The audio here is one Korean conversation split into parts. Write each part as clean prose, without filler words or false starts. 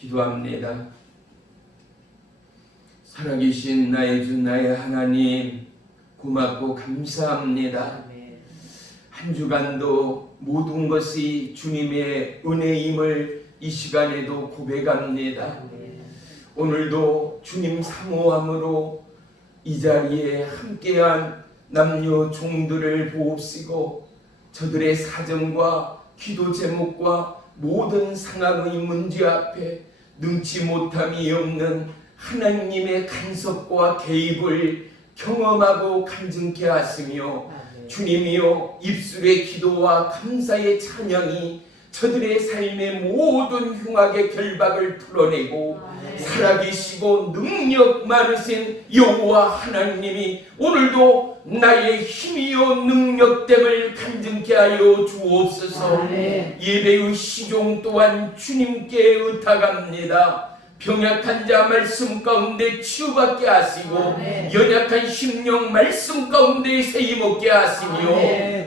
기도합니다. 살아계신 나의 주 나의 하나님, 고맙고 감사합니다. 한 주간도 모든 것이 주님의 은혜임을 이 시간에도 고백합니다. 오늘도 주님 사모함으로 이 자리에 함께한 남녀 종들을 보옵시고 저들의 사정과 기도 제목과 모든 상황의 문제 앞에 능치 못함이 없는 하나님의 간섭과 개입을 경험하고 간증케 하시며 주님이여 입술의 기도와 감사의 찬양이 저들의 삶의 모든 흉악의 결박을 풀어내고 살아계시고 능력 많으신 여호와 하나님이 오늘도 나의 힘이요 능력됨을 간증케 하여 주옵소서. 예배의 시종 또한 주님께 의탁합니다. 병약한 자 말씀 가운데 치유받게 하시고 연약한 심령 말씀 가운데 세임없게 하시며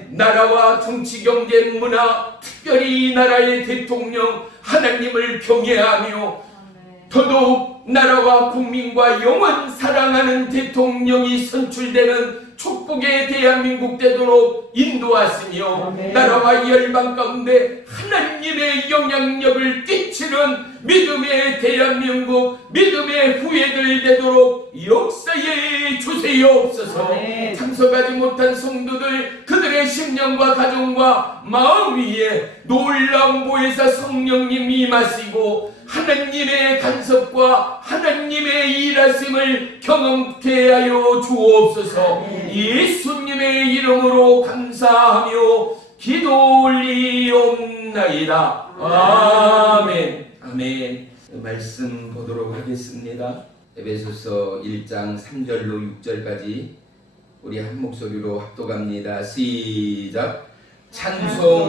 나라와 정치 경제 문화 특별히 이 나라의 대통령 하나님을 경외하며 더더욱 나라와 국민과 영원 사랑하는 대통령이 선출되는 축복의 대한민국 되도록 인도하시며 나라와 열방 가운데 하나님의 영향력을 끼치는 믿음의 대한민국, 믿음의 후예들 되도록 역사에 주시옵소서. 참석하지 못한 성도들 그들의 심령과 가정과 마음 위에 놀라운 보혜사 성령님 임하시고 하나님의 간섭과 하나님의 일하심을 경험케 하여 주옵소서. 예수님의 이름으로 감사하며 기도 올리옵나이다. 아멘. 아멘. 말씀 보도록 하겠습니다. 에베소서 1장 3절로 6절까지 우리 한 목소리로 합독합니다. 시작.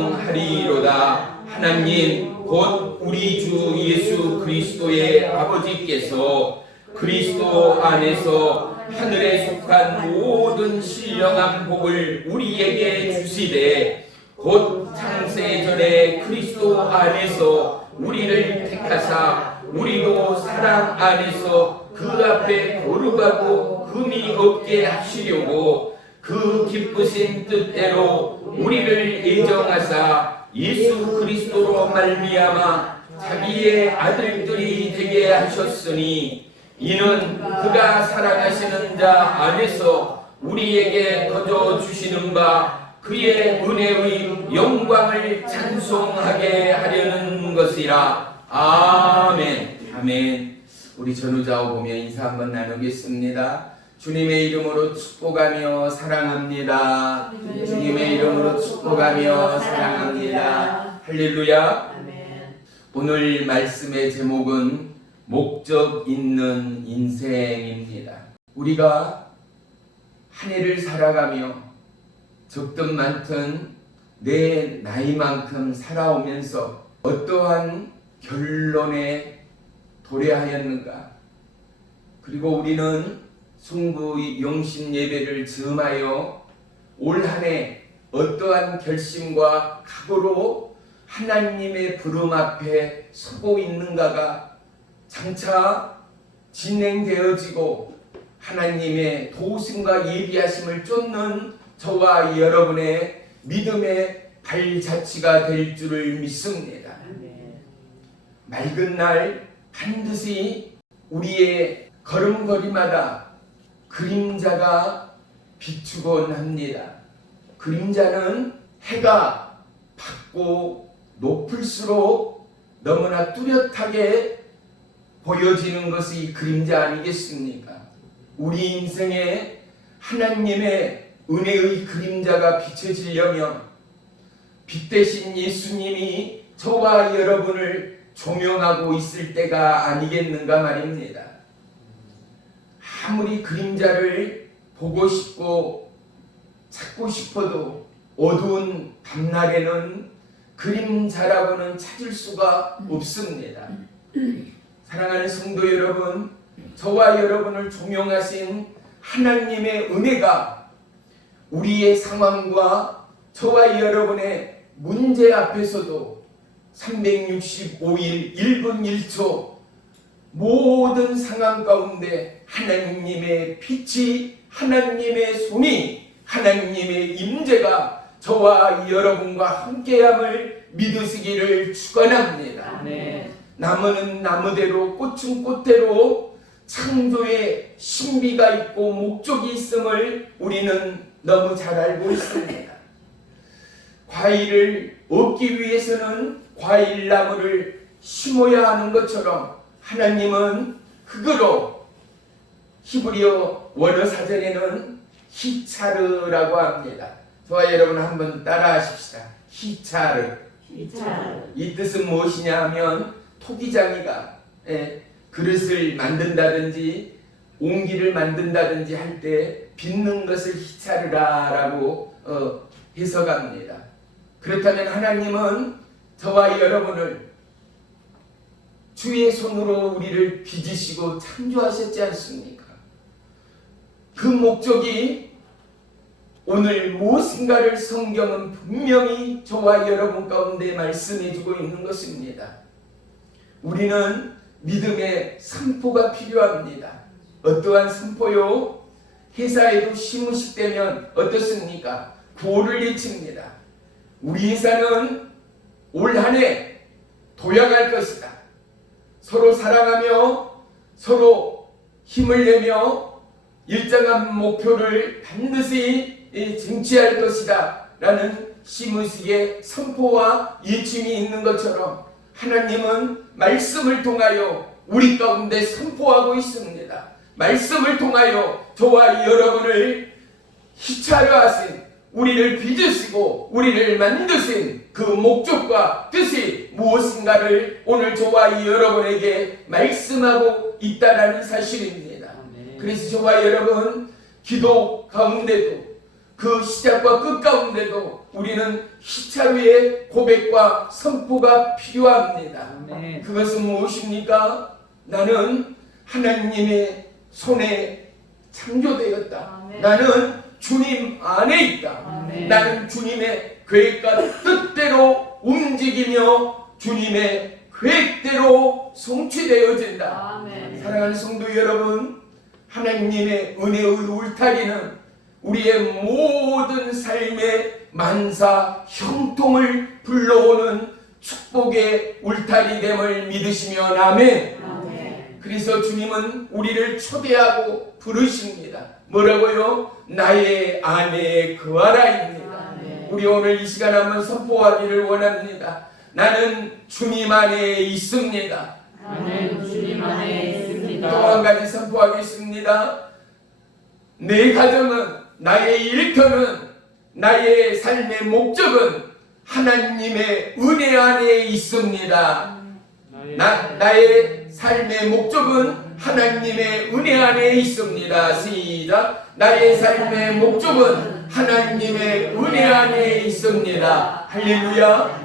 찬송하리로다. 하나님 곧 우리 주 예수 그리스도의 아버지께서 그리스도 안에서 하늘에 속한 모든 신령한 복을 우리에게 주시되 곧 창세 전에 그리스도 안에서 우리를 택하사 우리도 사랑 안에서 그 앞에 거룩하고 흠이 없게 하시려고 그 기쁘신 뜻대로 우리를 예정하사 예수 그리스도로 말미암아 자기의 아들들이 되게 하셨으니 이는 그가 사랑하시는 자 안에서 우리에게 거저 주시는 바 그의 은혜의 영광을 찬송하게 하려는 것이라. 아멘. 아멘. 우리 전우자와 보며 인사 한번 나누겠습니다. 주님의 이름으로 축복하며 사랑합니다. 주님의 이름으로 축복하며 사랑합니다. 할렐루야. 오늘 말씀의 제목은 목적 있는 인생입니다. 우리가 한 해를 살아가며 적든 많든 내 나이만큼 살아오면서 어떠한 결론에 도래하였는가? 그리고 우리는 성부 영신 예배를 즈음하여 올 한 해 어떠한 결심과 각오로 하나님의 부름 앞에 서고 있는가가 장차 진행되어지고 하나님의 도우심과 예비하심을 쫓는 저와 여러분의 믿음의 발자취가 될 줄을 믿습니다. 맑은 날 반드시 우리의 걸음걸이마다 그림자가 비추곤 합니다. 그림자는 해가 밝고 높을수록 너무나 뚜렷하게 보여지는 것이 그림자 아니겠습니까? 우리 인생에 하나님의 은혜의 그림자가 비춰지려면 빛 대신 예수님이 저와 여러분을 조명하고 있을 때가 아니겠는가 말입니다. 아무리 그림자를 보고 싶고 찾고 싶어도 어두운 밤날에는 그림자라고는 찾을 수가 없습니다. 사랑하는 성도 여러분, 저와 여러분을 조명하신 하나님의 은혜가 우리의 상황과 저와 여러분의 문제 앞에서도 365일 1분 1초 모든 상황 가운데 하나님의 빛이, 하나님의 손이, 하나님의 임재가 저와 여러분과 함께함을 믿으시기를 축원합니다. 아멘. 나무는 나무대로, 꽃은 꽃대로 창조의 신비가 있고 목적이 있음을 우리는 너무 잘 알고 있습니다. 과일을 얻기 위해서는 과일나무를 심어야 하는 것처럼 하나님은 흙으로, 히브리어 원어 사전에는 히차르라고 합니다. 저와 여러분 한번 따라 하십시다. 히차르. 이 뜻은 무엇이냐 하면 토기장이가 그릇을 만든다든지 옹기를 만든다든지 할 때 빚는 것을 히차르라라고 해석합니다. 그렇다면 하나님은 저와 여러분을 주의 손으로 우리를 빚으시고 창조하셨지 않습니까? 그 목적이 오늘 무엇인가를 성경은 분명히 저와 여러분 가운데 말씀해주고 있는 것입니다. 우리는 믿음의 선포가 필요합니다. 어떠한 선포요? 회사에도 시무식 되면 어떻습니까? 구호를 외칩니다. 우리 회사는 올 한 해 도약할 것이다. 서로 사랑하며 서로 힘을 내며 일정한 목표를 반드시 쟁취할 것이다 라는 시무식의 선포와 예침이 있는 것처럼 하나님은 말씀을 통하여 우리 가운데 선포하고 있습니다. 말씀을 통하여 저와 여러분을 히차려 하신, 우리를 빚으시고 우리를 만드신 그 목적과 뜻이 무엇인가를 오늘 저와 여러분에게 말씀하고 있다라는 사실입니다. 그래서 저와 여러분 기도 가운데도 그 시작과 끝 가운데도 우리는 히차루의 고백과 선포가 필요합니다. 그것은 무엇입니까? 나는 하나님의 손에 창조되었다. 나는 주님 안에 있다. 나는 주님의 계획과 뜻대로 움직이며 주님의 계획대로 성취되어진다. 사랑하는 성도 여러분, 하나님의 은혜의 울타리는 우리의 모든 삶의 만사 형통을 불러오는 축복의 울타리됨을 믿으시면 아멘. 그래서 주님은 우리를 초대하고 부르십니다. 뭐라고요? 나의 안에 거하라입니다. 우리 오늘 이 시간 한번 선포하기를 원합니다. 나는 주님 안에 있습니다. 나는 주님 안에 있습니다. 또 한 가지 선포하겠습니다. 내 가정은, 나의 일터는, 나의 삶의 목적은 하나님의 은혜 안에 있습니다. 나의 삶의 목적은 하나님의 은혜 안에 있습니다. 시작. 나의 삶의 목적은 하나님의 은혜 안에 있습니다. 할렐루야.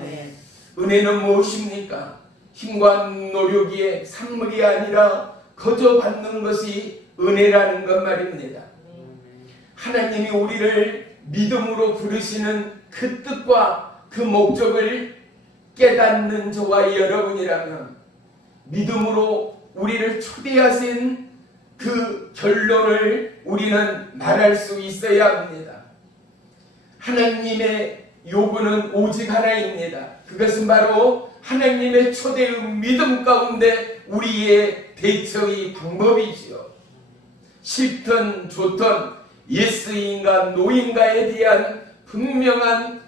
은혜는 무엇입니까? 힘과 노력의 산물이 아니라 거저 받는 것이 은혜라는 것 말입니다. 하나님이 우리를 믿음으로 부르시는 그 뜻과 그 목적을 깨닫는 저와 여러분이라면 믿음으로 우리를 초대하신 그 결론을 우리는 말할 수 있어야 합니다. 하나님의 요구는 오직 하나입니다. 그것은 바로 하나님의 초대의 믿음 가운데 우리의 대처의 방법이지요. 싫든 좋든 예스인가 노인가에 대한 분명한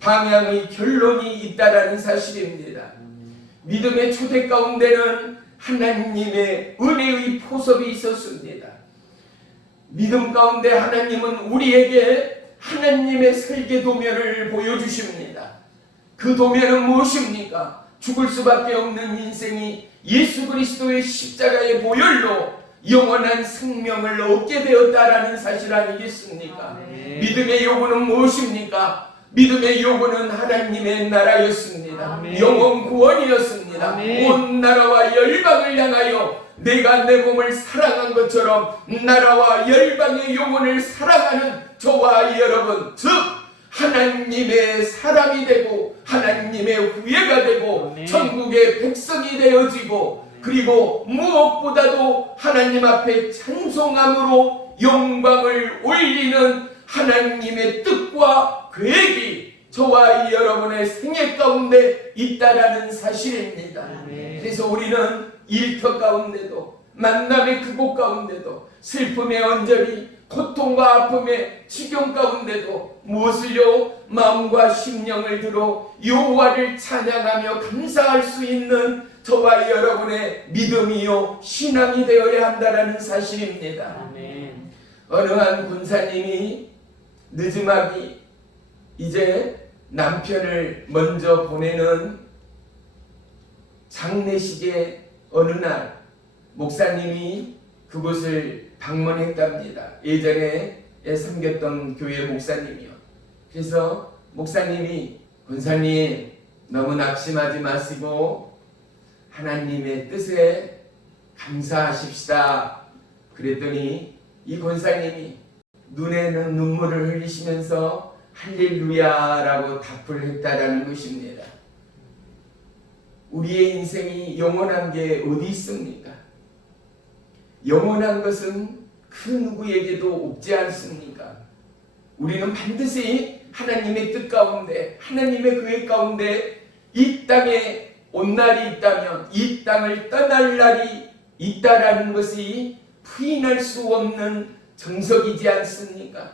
방향의 결론이 있다라는 사실입니다. 믿음의 초대 가운데는 하나님의 은혜의 포섭이 있었습니다. 믿음 가운데 하나님은 우리에게 하나님의 설계 도면을 보여주십니다. 그 도면은 무엇입니까? 죽을 수밖에 없는 인생이 예수 그리스도의 십자가의 보혈로 영원한 생명을 얻게 되었다라는 사실 아니겠습니까? 믿음의 요구는 무엇입니까? 믿음의 요구는 하나님의 나라였습니다. 영원 구원이었습니다. 온 나라와 열방을 향하여 내가 내 몸을 사랑한 것처럼 나라와 열방의 영혼을 사랑하는 저와 여러분, 즉 하나님의 사람이 되고 하나님의 후예가 되고 아멘. 천국의 백성이 되어지고 그리고 무엇보다도 하나님 앞에 찬송함으로 영광을 올리는 하나님의 뜻과 계획이 저와 여러분의 생애 가운데 있다라는 사실입니다. 아멘. 그래서 우리는 일터 가운데도 만남의 그곳 가운데도 슬픔의 언저리 고통과 아픔의 지경 가운데도 무엇을요? 마음과 심령을 들어 여호와를 찬양하며 감사할 수 있는 저와 여러분의 믿음이요 신앙이 되어야 한다라는 사실입니다. 아멘. 어느 한 군사님이 늦음하기 이제 남편을 먼저 보내는 장례식의 어느 날 목사님이 그곳을 방문했답니다. 예전에 섬겼던 교회 목사님이요. 그래서 목사님이 권사님 너무 낙심하지 마시고 하나님의 뜻에 감사하십시다. 그랬더니 이 권사님이 눈에는 눈물을 흘리시면서 할렐루야라고 답을 했다라는 것입니다. 우리의 인생이 영원한 게 어디 있습니까? 영원한 것은 그 누구에게도 없지 않습니까? 우리는 반드시 하나님의 뜻 가운데 하나님의 계획 가운데 이 땅에 온 날이 있다면 이 땅을 떠날 날이 있다라는 것이 부인할 수 없는 정석이지 않습니까?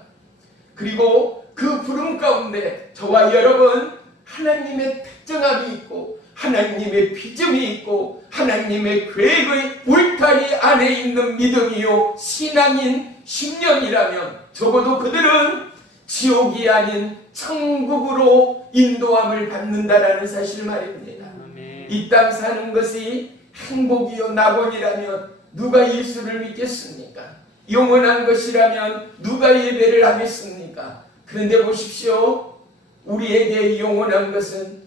그리고 그 부름 가운데 저와 여러분 하나님의 특정함이 있고 하나님의 비전이 있고 하나님의 계획의 울타리 안에 있는 믿음이요 신앙인 신령이라면 적어도 그들은 지옥이 아닌 천국으로 인도함을 받는다라는 사실 말입니다. 이 땅 사는 것이 행복이요 낙원이라면 누가 예수를 믿겠습니까? 영원한 것이라면 누가 예배를 하겠습니까? 그런데 보십시오. 우리에게 영원한 것은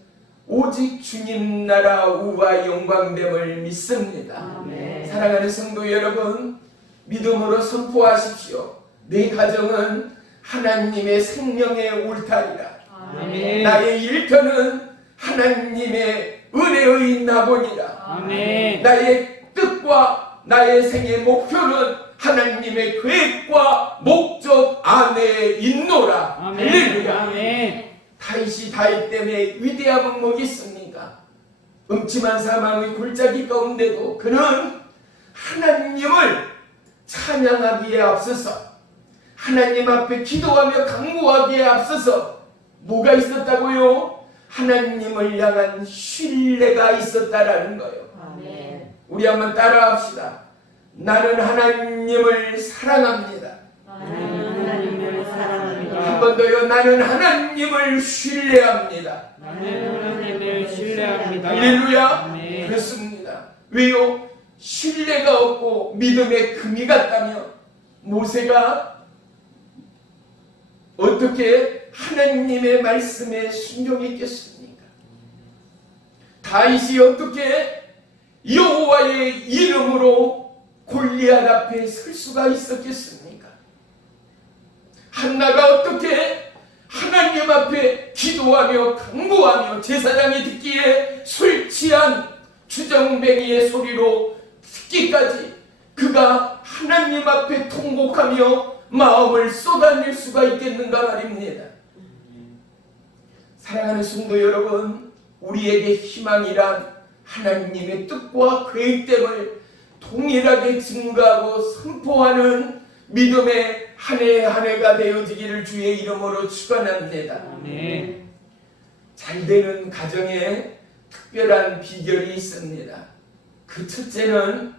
오직 주님 나라 우와 영광됨을 믿습니다. 아멘. 사랑하는 성도 여러분, 믿음으로 선포하십시오. 내 가정은 하나님의 생명의 울타리라. 아멘. 나의 일터는 하나님의 은혜의 낙원이라. 아멘. 나의 뜻과 나의 생의 목표는 하나님의 계획과 목적 안에 있노라. 아멘. 할렐루야. 아멘. 다윗이 다윗 때문에 위대함은 뭐겠습니까? 음침한 사망의 골짜기 가운데도 그는 하나님을 찬양하기에 앞서서 하나님 앞에 기도하며 간구하기에 앞서서 뭐가 있었다고요? 하나님을 향한 신뢰가 있었다라는 거예요. 아멘. 우리 한번 따라합시다. 나는 하나님을 사랑합니다. 나는 하나님을 사랑합니다. 한 번 더요. 나는 하나님을 신뢰합니다. 나는 하나님을 신뢰합니다. 할렐루야. 아멘. 그렇습니다. 왜요? 신뢰가 없고 믿음의 금이 같다면 모세가 어떻게 하나님의 말씀에 순종했겠습니까? 다윗이 어떻게 여호와의 이름으로 골리앗 앞에 설 수가 있었겠습니까? 한나가 어떻게 하나님 앞에 기도하며 간구하며 제사장이 듣기에 술 취한 주정뱅이의 소리로 듣기까지 그가 하나님 앞에 통곡하며 마음을 쏟아낼 수가 있겠는가 말입니다. 사랑하는 성도 여러분, 우리에게 희망이란 하나님의 뜻과 계획됨을 동일하게 증거하고 선포하는 믿음의 한 해 한 해가 되어지기를 주의 이름으로 축원합니다. 아멘. 잘되는 가정에 특별한 비결이 있습니다. 그 첫째는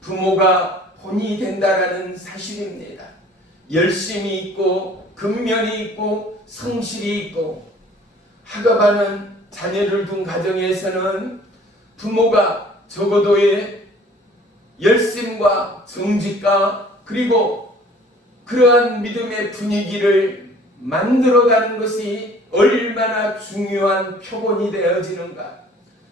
부모가 본이 된다라는 사실입니다. 열심이 있고 근면이 있고 성실이 있고 하가바는 자녀를 둔 가정에서는 부모가 적어도의 열심과 정직과 그리고 그러한 믿음의 분위기를 만들어가는 것이 얼마나 중요한 표본이 되어지는가.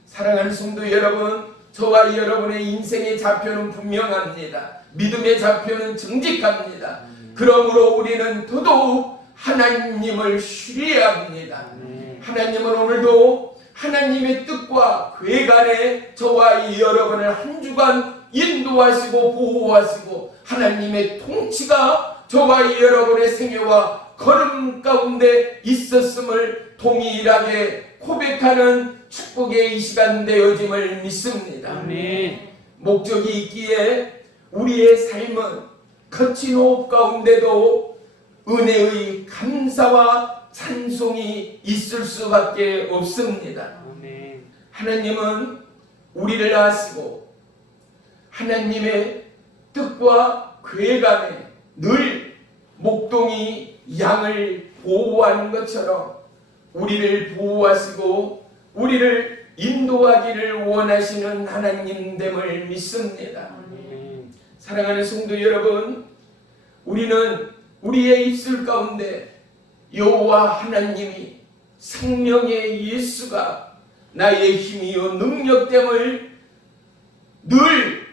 사랑하는 성도 여러분, 저와 여러분의 인생의 좌표는 분명합니다. 믿음의 좌표는 정직합니다. 그러므로 우리는 더더욱 하나님을 신뢰합니다. 아멘. 하나님은 오늘도 하나님의 뜻과 계획 안에 저와 이 여러분을 한 주간 인도하시고 보호하시고 하나님의 통치가 저와 이 여러분의 생애와 걸음 가운데 있었음을 동일하게 고백하는 축복의 이 시간 되어짐을 믿습니다. 아멘. 목적이 있기에 우리의 삶은 거친 호흡 가운데도 은혜의 감사와 찬송이 있을 수밖에 없습니다. 아멘. 하나님은 우리를 아시고 하나님의 뜻과 계획 안에 늘 목동이 양을 보호하는 것처럼 우리를 보호하시고 우리를 인도하기를 원하시는 하나님됨을 믿습니다. 아멘. 사랑하는 성도 여러분, 우리는 우리의 입술 가운데 여호와 하나님이 생명의 예수가 나의 힘이요 능력됨을 늘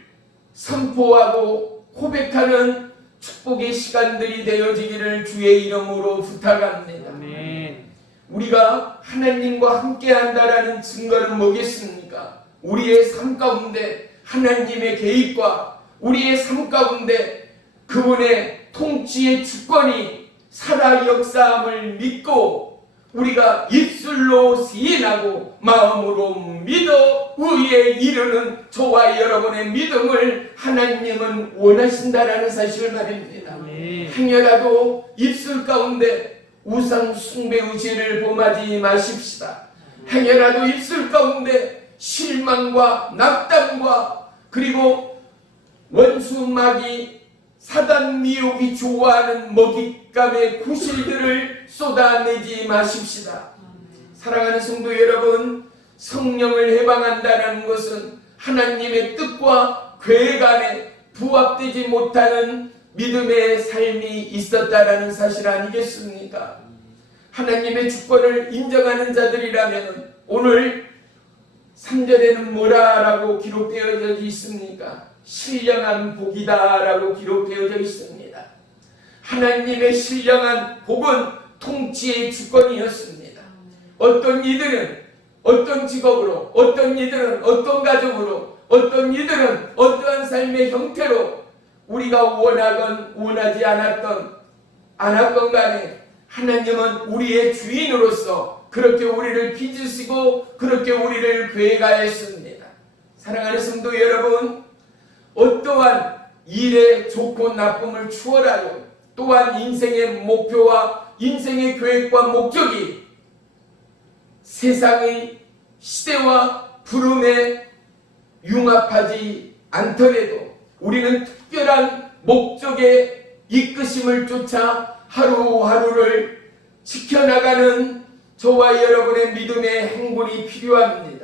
선포하고 고백하는 축복의 시간들이 되어지기를 주의 이름으로 부탁합니다. 아멘. 우리가 하나님과 함께한다라는 증거는 뭐겠습니까? 우리의 삶 가운데 하나님의 계획과 우리의 삶 가운데 그분의 통치의 주권이 살아 역사함을 믿고 우리가 입술로 시인하고 마음으로 믿어 의에 이르는 저와 여러분의 믿음을 하나님은 원하신다라는 사실을 말입니다. 아멘. 행여라도 입술 가운데 우상 숭배의 죄를 범하지 마십시다. 행여라도 입술 가운데 실망과 낙담과 그리고 원수 마귀 사단 미혹이 좋아하는 먹잇감의 구실들을 쏟아내지 마십시다. 사랑하는 성도 여러분, 성령을 해방한다는 것은 하나님의 뜻과 계획 안에 부합되지 못하는 믿음의 삶이 있었다라는 사실 아니겠습니까? 하나님의 주권을 인정하는 자들이라면 오늘 3절에는 뭐라고 기록되어져 있습니까? 신령한 복이다라고 기록되어져 있습니다. 하나님의 신령한 복은 통치의 주권이었습니다. 어떤 이들은 어떤 직업으로, 어떤 이들은 어떤 가정으로, 어떤 이들은 어떠한 삶의 형태로 우리가 원하건 원하지 않았건 간에 하나님은 우리의 주인으로서 그렇게 우리를 빚으시고 그렇게 우리를 계획하였습니다. 사랑하는 성도 여러분, 어떠한 일의 좋고 나쁨을 추월하여 또한 인생의 목표와 인생의 계획과 목적이 세상의 시대와 부름에 융합하지 않더라도 우리는 특별한 목적의 이끄심을 쫓아 하루하루를 지켜나가는 저와 여러분의 믿음의 행군이 필요합니다.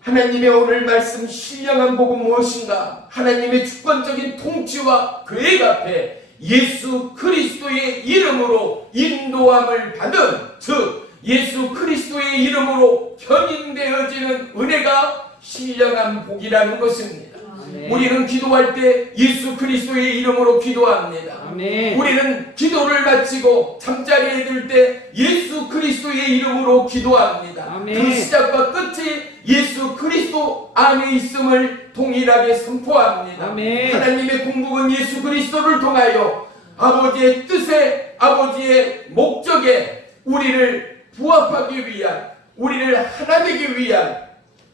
하나님의 오늘 말씀 신령한 복은 무엇인가? 하나님의 주권적인 통치와 계획 앞에 예수 그리스도의 이름으로 인도함을 받은, 즉 예수 그리스도의 이름으로 견인되어지는 은혜가 신령한 복이라는 것입니다. 아멘. 우리는 기도할 때 예수 그리스도의 이름으로 기도합니다. 아멘. 우리는 기도를 마치고 잠자리에 들 때 예수 그리스도의 이름으로 기도합니다. 아멘. 그 시작과 끝이 예수 그리스도 안에 있음을 동일하게 선포합니다. 아멘. 하나님의 궁극은 예수 그리스도를 통하여 아버지의 뜻에, 아버지의 목적에 우리를 부합하기 위한, 우리를 하나 되기 위한,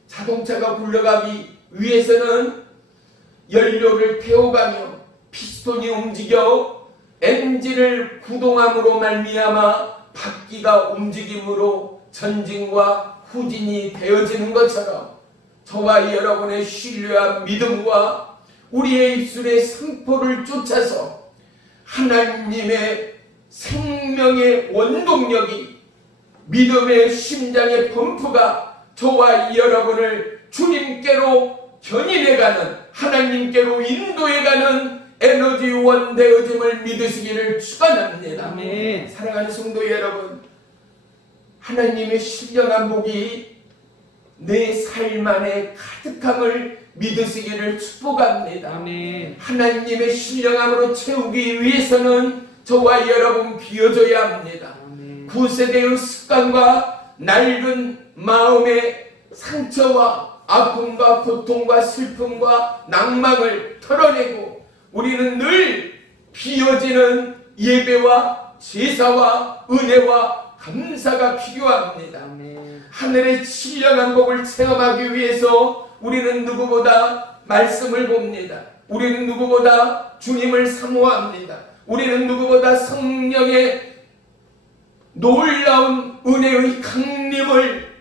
자동차가 굴러가기 위해서는 연료를 태워가며 피스톤이 움직여 엔진을 구동함으로 말미암아 바퀴가 움직임으로 전진과 후진이 되어지는 것처럼 저와 여러분의 신뢰와 믿음과 우리의 입술의 선포를 쫓아서 하나님의 생명의 원동력이, 믿음의 심장의 펌프가 저와 여러분을 주님께로 견인해가는, 하나님께로 인도해가는 에너지원 되어짐을 믿으시기를 축원합니다. 아멘. 사랑하는 성도 여러분, 하나님의 신령한 복이 내 삶 안에 가득함을 믿으시기를 축복합니다. 아멘. 하나님의 신령함으로 채우기 위해서는 저와 여러분 비워줘야 합니다. 아멘. 구세대의 습관과 낡은 마음의 상처와 아픔과 고통과 슬픔과 낭망을 털어내고 우리는 늘 비워지는 예배와 제사와 은혜와 감사가 필요합니다. 아멘. 하늘의 신령한 복을 체험하기 위해서 우리는 누구보다 말씀을 봅니다. 우리는 누구보다 주님을 사모합니다. 우리는 누구보다 성령의 놀라운 은혜의 강림을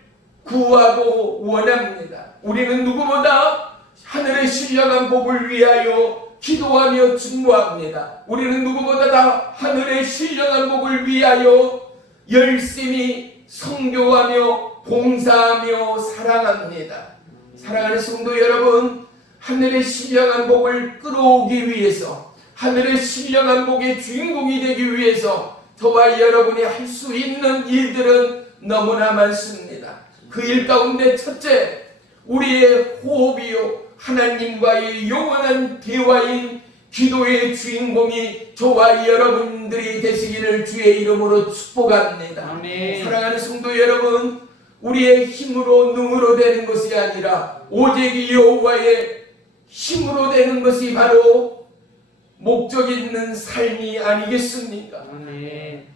구하고 원합니다. 우리는 누구보다 하늘의 신령한 복을 위하여 기도하며 중보합니다. 우리는 누구보다 다 하늘의 신령한 복을 위하여 열심히 선교하며 봉사하며 사랑합니다. 사랑하는 성도 여러분, 하늘의 신령한 복을 끌어오기 위해서, 하늘의 신령한 복의 주인공이 되기 위해서 저와 여러분이 할 수 있는 일들은 너무나 많습니다. 그 일 가운데 첫째, 우리의 호흡이요 하나님과의 영원한 대화인 기도의 주인공이 저와 여러분들이 되시기를 주의 이름으로 축복합니다. 아멘. 사랑하는 성도 여러분, 우리의 힘으로 능으로 되는 것이 아니라 오직 여호와의 힘으로 되는 것이 바로 목적 있는 삶이 아니겠습니까? 아멘.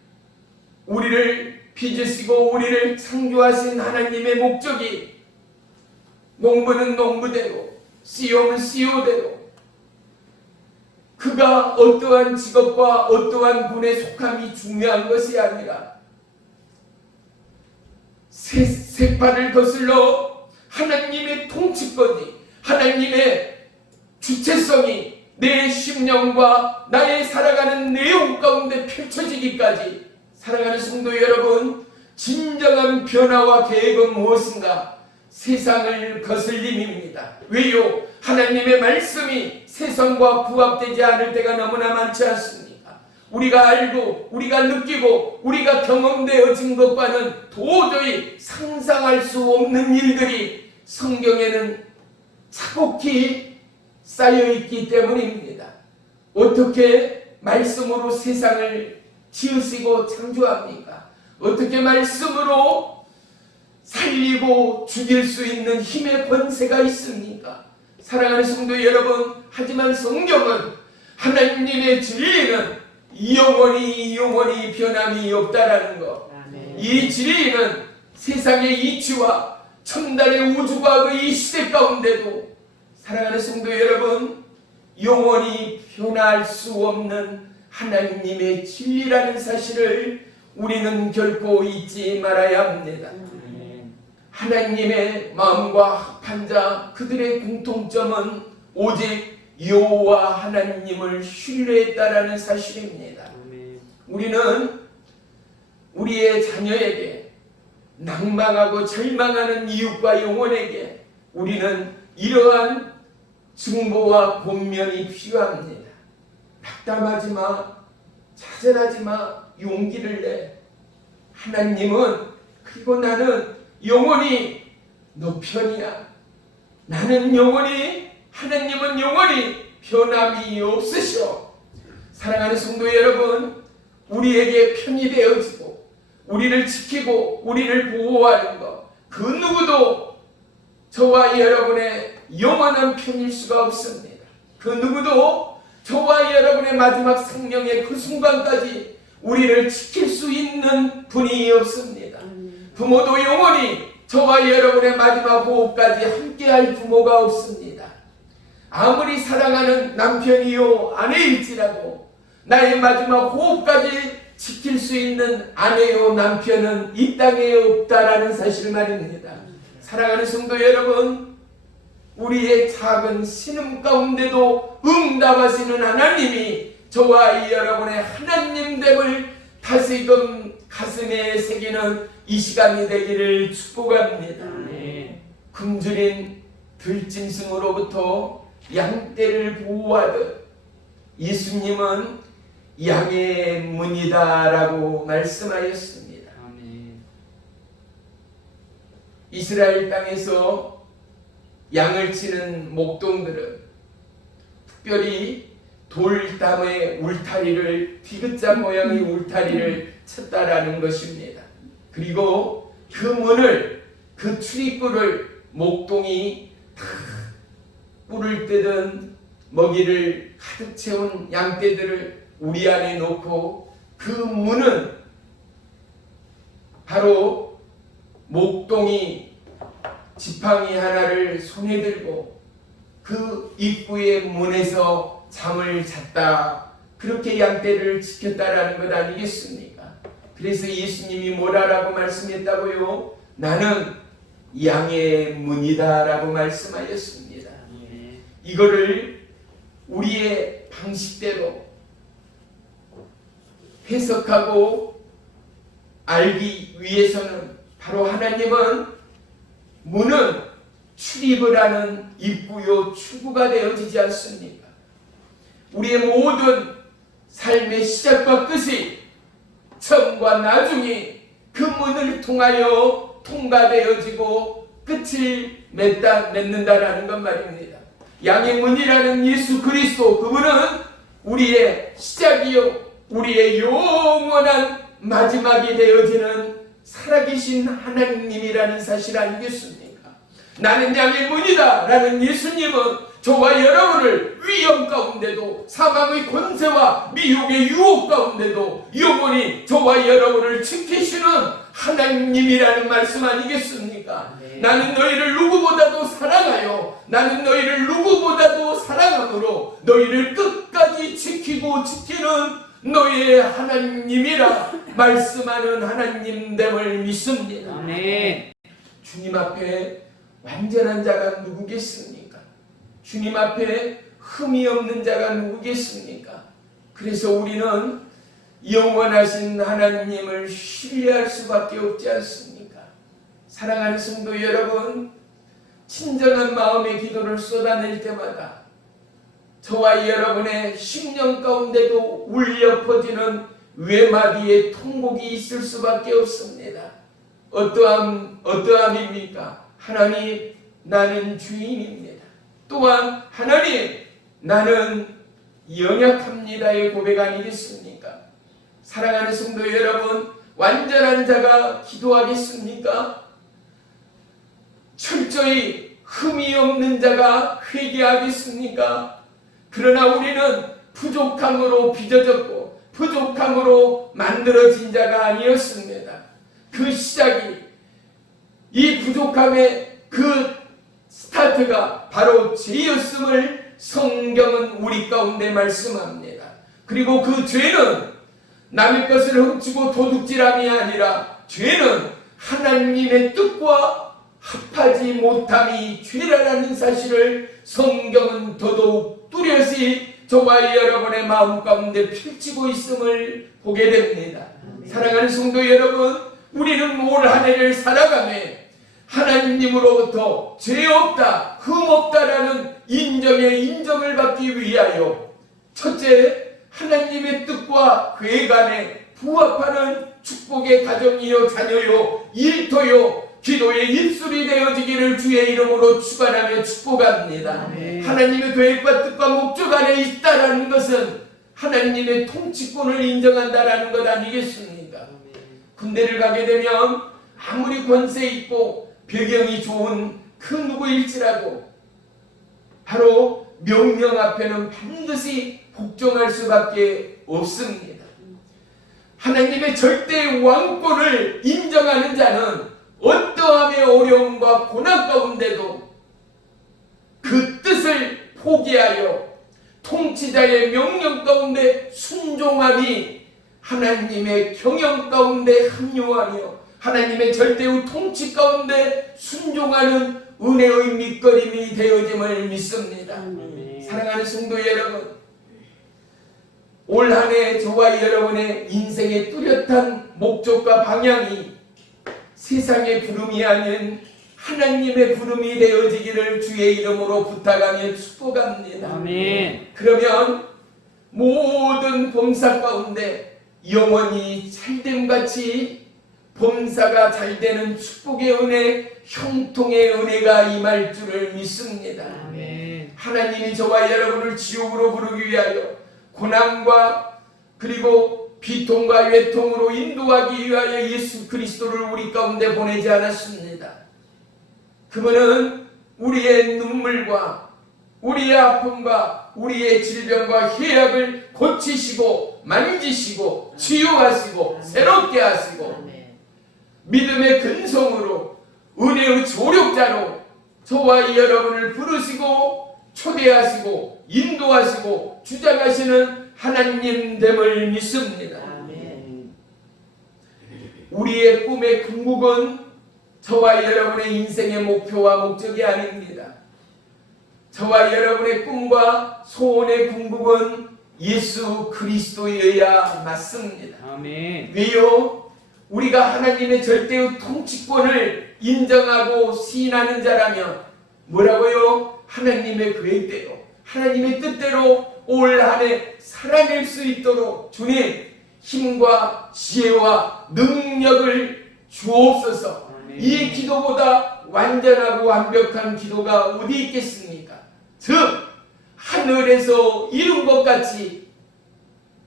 우리를 빚으시고 우리를 창조하신 하나님의 목적이 농부는 농부대로, CEO는 CEO대로 그가 어떠한 직업과 어떠한 분에 속함이 중요한 것이 아니라 세파를 거슬러 하나님의 통치권이, 하나님의 주체성이 내 심령과 나의 살아가는 내용 가운데 펼쳐지기까지, 사랑하는 성도 여러분, 진정한 변화와 계획은 무엇인가? 세상을 거슬림입니다. 왜요? 하나님의 말씀이 세상과 부합되지 않을 때가 너무나 많지 않습니까? 우리가 알고 우리가 느끼고 우리가 경험되어진 것과는 도저히 상상할 수 없는 일들이 성경에는 차곡히 쌓여있기 때문입니다. 어떻게 말씀으로 세상을 지으시고 창조합니까? 어떻게 말씀으로 살리고 죽일 수 있는 힘의 권세가 있습니까? 사랑하는 성도 여러분, 하지만 성경은 하나님의 진리는 영원히 변함이 없다라는 것. 아멘. 이 진리는 세상의 이치와 첨단의 우주과학의 이 시대 가운데도 사랑하는 성도 여러분, 영원히 변할 수 없는 하나님의 진리라는 사실을 우리는 결코 잊지 말아야 합니다. 아멘. 하나님의 마음과 합한 자, 그들의 공통점은 오직 여호와 하나님을 신뢰했다라는 사실입니다. 아멘. 우리는 우리의 자녀에게 낭망하고 절망하는 이웃과 영혼에게 우리는 이러한 증보와 권면이 필요합니다. 낙담하지 마, 좌절하지 마, 용기를 내. 하나님은, 그리고 나는 영원히 너 편이야. 나는 영원히, 하나님은 영원히 변함이 없으셔. 사랑하는 성도 여러분, 우리에게 편이 되어지고 우리를 지키고 우리를 보호하는 것, 그 누구도 저와 여러분의 영원한 편일 수가 없습니다. 그 누구도 저와 여러분의 마지막 생명의 그 순간까지 우리를 지킬 수 있는 분이 없습니다. 부모도 영원히 저와 여러분의 마지막 호흡까지 함께할 부모가 없습니다. 아무리 사랑하는 남편이요 아내일지라도 나의 마지막 호흡까지 지킬 수 있는 아내요 남편은 이 땅에 없다라는 사실 말입니다. 사랑하는 성도 여러분, 우리의 작은 신음 가운데도 응답하시는 하나님이 저와 여러분의 하나님됨을 다시금 가슴에 새기는 이 시간이 되기를 축복합니다. 네. 굶주린 들짐승으로부터 양떼를 보호하듯 예수님은 양의 문이다라고 말씀하였습니다. 아멘. 이스라엘 땅에서 양을 치는 목동들은 특별히 돌담의 울타리를 디귿자 모양의 울타리를 쳤다라는 것입니다. 그리고 그 문을 그 출입구를 목동이 다 꿀을 뜯은 먹이를 가득 채운 양떼들을 우리 안에 놓고 그 문은 바로 목동이 지팡이 하나를 손에 들고 그 입구의 문에서 잠을 잤다. 그렇게 양떼를 지켰다라는 것 아니겠습니까? 그래서 예수님이 뭐라고 말씀했다고요? 나는 양의 문이다 라고 말씀하셨습니다. 이거를 우리의 방식대로 해석하고 알기 위해서는 바로 하나님은 문은 출입을 하는 입구요 출구가 되어지지 않습니까? 우리의 모든 삶의 시작과 끝이 처음과 나중이 그 문을 통하여 통과되어지고 끝을 맺는다라는 것 말입니다. 양의 문이라는 예수 그리스도, 그분은 우리의 시작이요 우리의 영원한 마지막이 되어지는 살아계신 하나님이라는 사실 아니겠습니까? 나는 양의 문이다 라는 예수님은 저와 여러분을 위험 가운데도 사망의 권세와 미혹의 유혹 가운데도 영원히 저와 여러분을 지키시는 하나님이라는 말씀 아니겠습니까? 네. 나는 너희를 누구보다도 사랑하여 나는 너희를 누구보다도 사랑함으로 너희를 끝까지 지키고 지키는 너희의 하나님이라 말씀하는 하나님됨을 믿습니다. 네. 주님 앞에 완전한 자가 누구겠습니까? 주님 앞에 흠이 없는 자가 누구겠습니까? 그래서 우리는 영원하신 하나님을 신뢰할 수밖에 없지 않습니까? 사랑하는 성도 여러분, 친절한 마음의 기도를 쏟아낼 때마다 저와 여러분의 심령 가운데도 울려 퍼지는 외마디의 통곡이 있을 수밖에 없습니다. 어떠함입니까? 하나님, 나는 주인입니다. 또한 하나님, 나는 연약합니다의 고백 아니겠습니까? 사랑하는 성도 여러분, 완전한 자가 기도하겠습니까? 철저히 흠이 없는 자가 회개하겠습니까? 그러나 우리는 부족함으로 빚어졌고 부족함으로 만들어진 자가 아니었습니다. 그 시작이, 이 부족함의 그 스타트가 바로 죄였음을 성경은 우리 가운데 말씀합니다. 그리고 그 죄는 남의 것을 훔치고 도둑질함이 아니라 죄는 하나님의 뜻과 합하지 못함이 죄라는 사실을 성경은 더더욱 뚜렷이 저와 여러분의 마음 가운데 펼치고 있음을 보게 됩니다. 사랑하는 성도 여러분, 우리는 올 한 해를 살아가며 하나님으로부터 죄 없다, 흠 없다라는 인정을 받기 위하여 첫째, 하나님의 뜻과 계획안에 부합하는 축복의 가정이요 자녀요 일터요 기도의 입술이 되어지기를 주의 이름으로 축원하며 축복합니다. 하나님의 계획과 뜻과 목적 안에 있다라는 것은 하나님의 통치권을 인정한다라는 것 아니겠습니까? 군대를 가게 되면 아무리 권세 있고 배경이 좋은 그 누구일지라도 바로 명령 앞에는 반드시 복종할 수밖에 없습니다. 하나님의 절대 왕권을 인정하는 자는 어떠함의 어려움과 고난 가운데도 그 뜻을 포기하여 통치자의 명령 가운데 순종함이 하나님의 경영 가운데 합류하며 하나님의 절대의 통치 가운데 순종하는 은혜의 밑거림이 되어짐을 믿습니다. 사랑하는 성도 여러분, 올 한 해 저와 여러분의 인생의 뚜렷한 목적과 방향이 세상의 부름이 아닌 하나님의 부름이 되어지기를 주의 이름으로 부탁하며 축복합니다. 아멘. 그러면 모든 범사 가운데 영원히 잘됨같이 범사가 잘되는 축복의 은혜, 형통의 은혜가 임할 줄을 믿습니다. 아멘. 하나님이 저와 여러분을 지옥으로 부르기 위하여 고난과 그리고 비통과 외통으로 인도하기 위하여 예수 그리스도를 우리 가운데 보내지 않았습니다. 그분은 우리의 눈물과 우리의 아픔과 우리의 질병과 해악을 고치시고 만지시고 치유하시고 새롭게 하시고 믿음의 근성으로 은혜의 조력자로 저와 여러분을 부르시고 초대하시고 인도하시고 주장하시는 하나님됨을 믿습니다. 우리의 꿈의 궁극은 저와 여러분의 인생의 목표와 목적이 아닙니다. 저와 여러분의 꿈과 소원의 궁극은 예수 그리스도여야 맞습니다. 아멘. 왜요? 우리가 하나님의 절대의 통치권을 인정하고 시인하는 자라면 뭐라고요? 하나님의 계획대로 하나님의 뜻대로 올 한 해 살아낼 수 있도록 주님 힘과 지혜와 능력을 주옵소서. 아멘. 이 기도보다 완전하고 완벽한 기도가 어디 있겠습니까? 즉 하늘에서 이룬 것 같이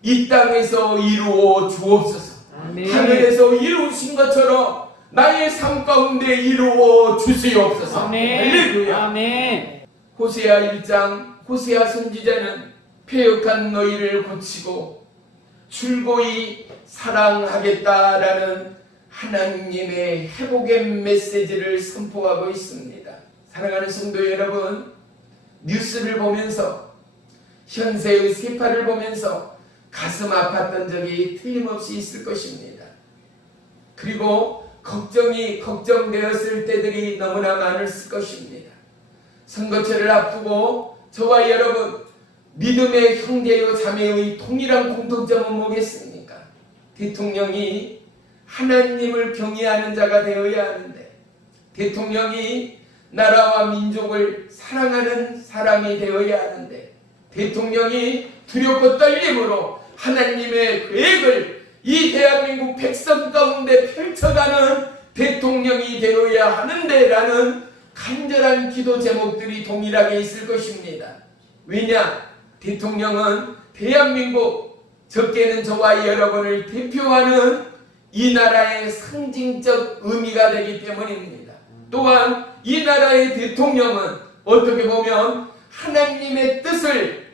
이 땅에서 이루어 주옵소서. 아멘. 하늘에서 이루신 것처럼 나의 삶 가운데 이루어 주시옵소서. 아멘. 할렐루야. 아멘. 호세아 1장 호세아 선지자는 패역한 너희를 고치고 줄고이 사랑하겠다라는 하나님의 회복의 메시지를 선포하고 있습니다. 사랑하는 성도 여러분, 뉴스를 보면서 현세의 세파를 보면서 가슴 아팠던 적이 틀림없이 있을 것입니다. 그리고 걱정되었을 때들이 너무나 많았을 것입니다. 선거철을 앞두고 저와 여러분 믿음의 형제요 자매의 동일한 공통점은 뭐겠습니까? 대통령이 하나님을 경외하는 자가 되어야 하는데 대통령이 나라와 민족을 사랑하는 사람이 되어야 하는데 대통령이 두렵고 떨림으로 하나님의 계획을 이 대한민국 백성 가운데 펼쳐가는 대통령이 되어야 하는데 라는 간절한 기도 제목들이 동일하게 있을 것입니다. 왜냐? 대통령은 대한민국 적게는 저와 여러분을 대표하는 이 나라의 상징적 의미가 되기 때문입니다. 또한 이 나라의 대통령은 어떻게 보면 하나님의 뜻을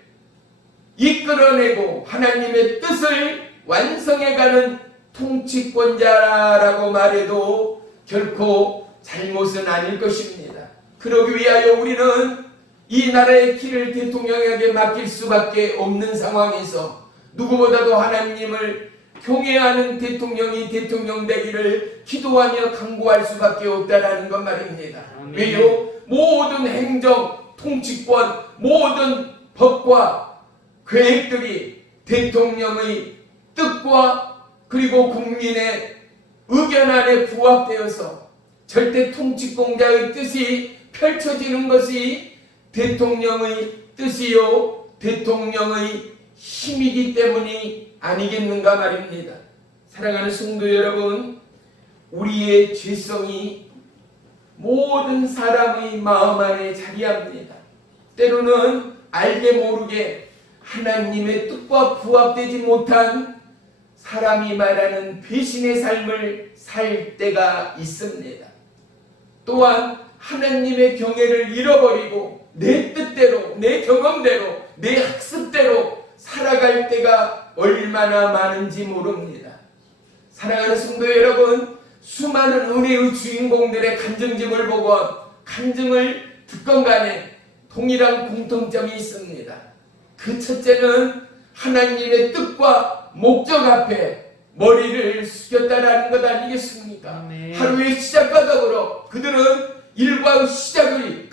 이끌어내고 하나님의 뜻을 완성해가는 통치권자라고 말해도 결코 잘못은 아닐 것입니다. 그러기 위하여 우리는 이 나라의 길을 대통령에게 맡길 수밖에 없는 상황에서 누구보다도 하나님을 경외하는 대통령이 대통령 되기를 기도하며 간구할 수밖에 없다라는 것 말입니다. 아멘. 왜요? 모든 행정, 통치권, 모든 법과 계획들이 대통령의 뜻과 그리고 국민의 의견 안에 부합되어서 절대 통치공자의 뜻이 펼쳐지는 것이 대통령의 뜻이요 대통령의 힘이기 때문이 아니겠는가 말입니다. 사랑하는 성도 여러분, 우리의 죄성이 모든 사람의 마음 안에 자리합니다. 때로는 알게 모르게 하나님의 뜻과 부합되지 못한 사람이 말하는 배신의 삶을 살 때가 있습니다. 또한 하나님의 경외를 잃어버리고 내 뜻대로, 내 경험대로, 내 학습대로 살아갈 때가 얼마나 많은지 모릅니다. 사랑하는 성도 여러분, 수많은 은혜의 주인공들의 간증집을 보건 간증을 듣건 간에 동일한 공통점이 있습니다. 그 첫째는 하나님의 뜻과 목적 앞에 머리를 숙였다라는 것 아니겠습니까? 아멘. 하루의 시작과 더불어 그들은 일과의 시작의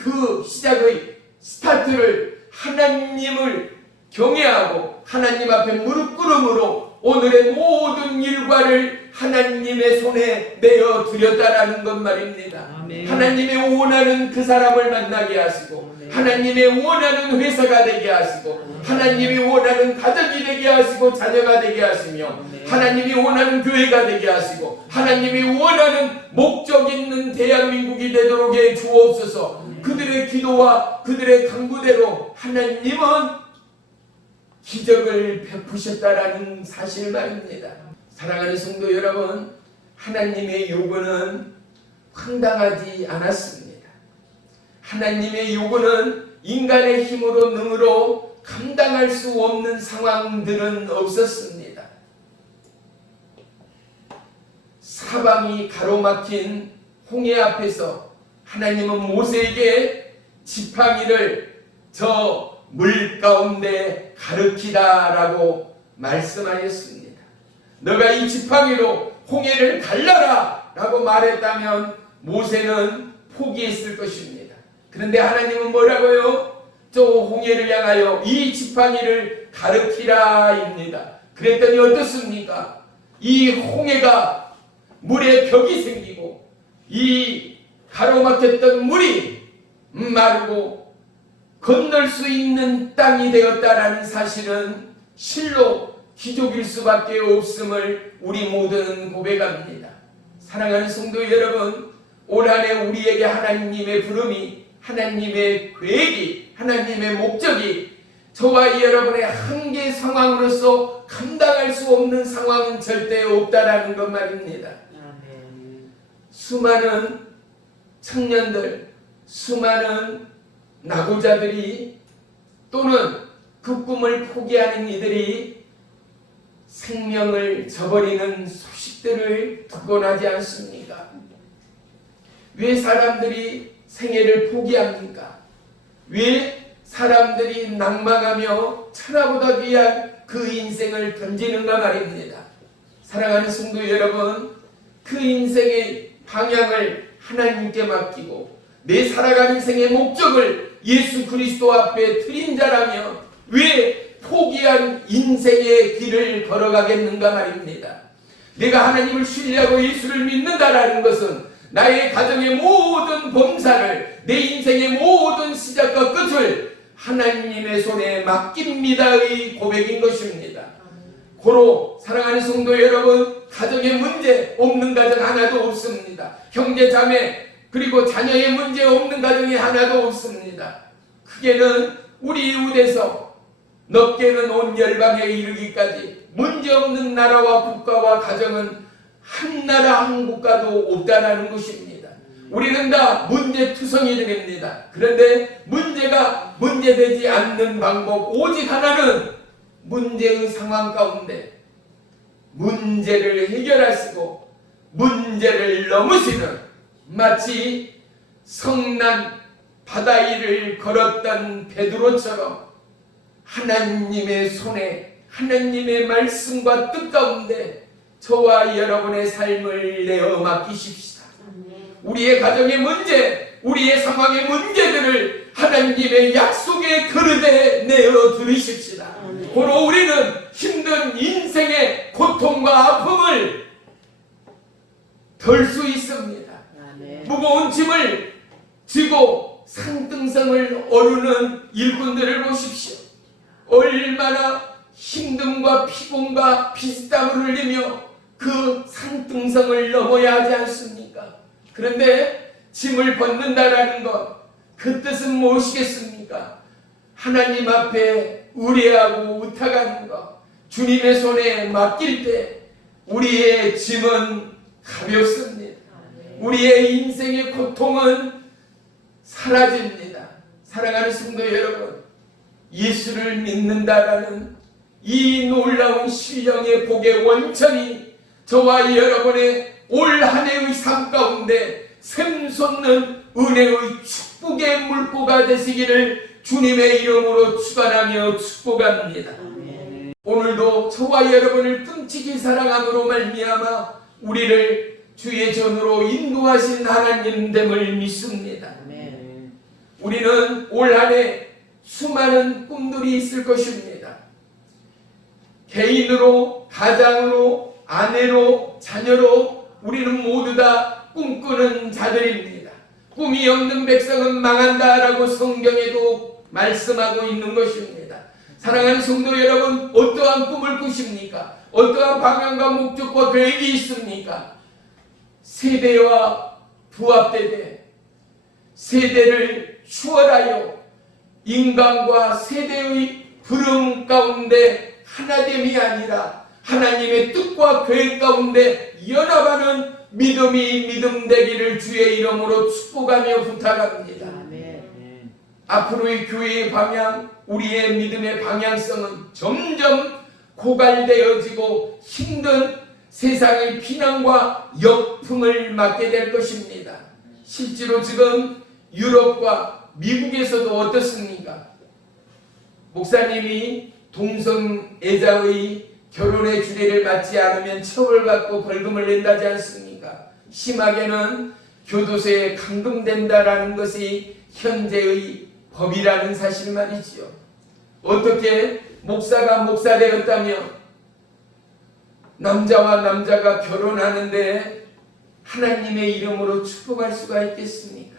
스타트를 하나님을 경외하고 하나님 앞에 무릎 꿇음으로 오늘의 모든 일과를 하나님의 손에 내어 드렸다라는 것 말입니다. 아멘. 하나님의 원하는 그 사람을 만나게 하시고 아멘. 하나님의 원하는 회사가 되게 하시고 하나님이 원하는 가정이 되게 하시고 자녀가 되게 하시며 아멘. 하나님이 원하는 교회가 되게 하시고 하나님이 원하는 목적 있는 대한민국이 되도록 해 주옵소서. 그들의 기도와 그들의 간구대로 하나님은 기적을 베푸셨다라는 사실 말입니다. 사랑하는 성도 여러분, 하나님의 요구는 황당하지 않았습니다. 하나님의 요구는 인간의 힘으로 능으로 감당할 수 없는 상황들은 없었습니다. 사방이 가로막힌 홍해 앞에서 하나님은 모세에게 지팡이를 저 물 가운데 가르키다라고 말씀하였습니다. 너가 이 지팡이로 홍해를 갈라라 라고 말했다면 모세는 포기했을 것입니다. 그런데 하나님은 뭐라고요? 저 홍해를 향하여 이 지팡이를 가르키라입니다. 그랬더니 어떻습니까? 이 홍해가 물에 벽이 생기고 이 가로막혔던 물이 마르고 건널 수 있는 땅이 되었다라는 사실은 실로 기적일 수밖에 없음을 우리 모두는 고백합니다. 사랑하는 성도 여러분, 올 한 해 우리에게 하나님의 부름이, 하나님의 계획이, 하나님의 목적이 저와 여러분의 한계 상황으로서 감당할 수 없는 상황은 절대 없다라는 것 말입니다. 수많은 청년들, 수많은 낙오자들이 또는 그 꿈을 포기하는 이들이 생명을 저버리는 소식들을 듣곤 하지 않습니까? 왜 사람들이 생애를 포기합니까? 왜 사람들이 낭망하며 천하보다 귀한 그 인생을 던지는가 말입니다. 사랑하는 성도 여러분, 그 인생의 방향을 하나님께 맡기고 내 살아가는 인생의 목적을 예수 그리스도 앞에 드린 자라면 왜 포기한 인생의 길을 걸어가겠는가 말입니다. 내가 하나님을 신뢰하고 예수를 믿는다라는 것은 나의 가정의 모든 범사를, 내 인생의 모든 시작과 끝을 하나님의 손에 맡깁니다의 고백인 것입니다. 고로 사랑하는 성도 여러분, 가정에 문제 없는 가정 하나도 없습니다. 형제 자매 그리고 자녀의 문제 없는 가정이 하나도 없습니다. 크게는 우리 이웃에서 넓게는 온 열방에 이르기까지 문제없는 나라와 국가와 가정은 한 나라 한 국가도 없다라는 것입니다. 우리는 다 문제투성이들입니다. 그런데 문제가 문제되지 않는 방법 오직 하나는 문제의 상황 가운데 문제를 해결하시고 문제를 넘으시는, 마치 성난 바다 위를 걸었던 베드로처럼 하나님의 손에 하나님의 말씀과 뜻 가운데 저와 여러분의 삶을 내어 맡기십시다. 우리의 가정의 문제, 우리의 상황의 문제들을 하나님의 약속의 그릇에 내어 드리십시다. 고로 우리는 힘든 인생의 고통과 아픔을 덜 수 있습니다. 무거운 짐을 지고 산등성을 오르는 일꾼들을 보십시오. 얼마나 힘듦과 피곤과 피땀을 흘리며 그 산등성을 넘어야 하지 않습니까? 그런데 짐을 벗는다라는 것, 그 뜻은 무엇이겠습니까? 하나님 앞에 의뢰하고 의탁하는 것, 주님의 손에 맡길 때 우리의 짐은 가볍습니다. 우리의 인생의 고통은 사라집니다. 사랑하는 성도 여러분, 예수를 믿는다라는 이 놀라운 신령의 복의 원천이 저와 여러분의 올 한 해의 삶 가운데 샘솟는 은혜의 축복의 물보가 되시기를 주님의 이름으로 축원하며 축복합니다. 오늘도 저와 여러분을 끔찍이 사랑함으로 말미암아 우리를 주의 전으로 인도하신 하나님됨을 믿습니다. 우리는 올 한 해 수많은 꿈들이 있을 것입니다. 개인으로, 가장으로, 아내로, 자녀로 우리는 모두 다 꿈꾸는 자들입니다. 꿈이 없는 백성은 망한다라고 성경에도 말씀하고 있는 것입니다. 사랑하는 성도 여러분, 어떠한 꿈을 꾸십니까? 어떠한 방향과 목적과 계획이 있습니까? 세대와 부합되되 세대를 추월하여 인간과 세대의 부름 가운데 하나됨이 아니라 하나님의 뜻과 계획 가운데 연합하는 믿음이 믿음되기를 주의 이름으로 축복하며 부탁합니다. 앞으로의 교회의 방향, 우리의 믿음의 방향성은 점점 고갈되어지고 힘든 세상의 비난과 역풍을 맞게 될 것입니다. 실제로 지금 유럽과 미국에서도 어떻습니까? 목사님이 동성애자의 결혼의 주례를 맞지 않으면 처벌받고 벌금을 낸다지 않습니까? 심하게는 교도소에 감금된다라는 것이 현재의 법이라는 사실 말이지요. 어떻게 목사가 목사 되었다며 남자와 남자가 결혼하는데 하나님의 이름으로 축복할 수가 있겠습니까?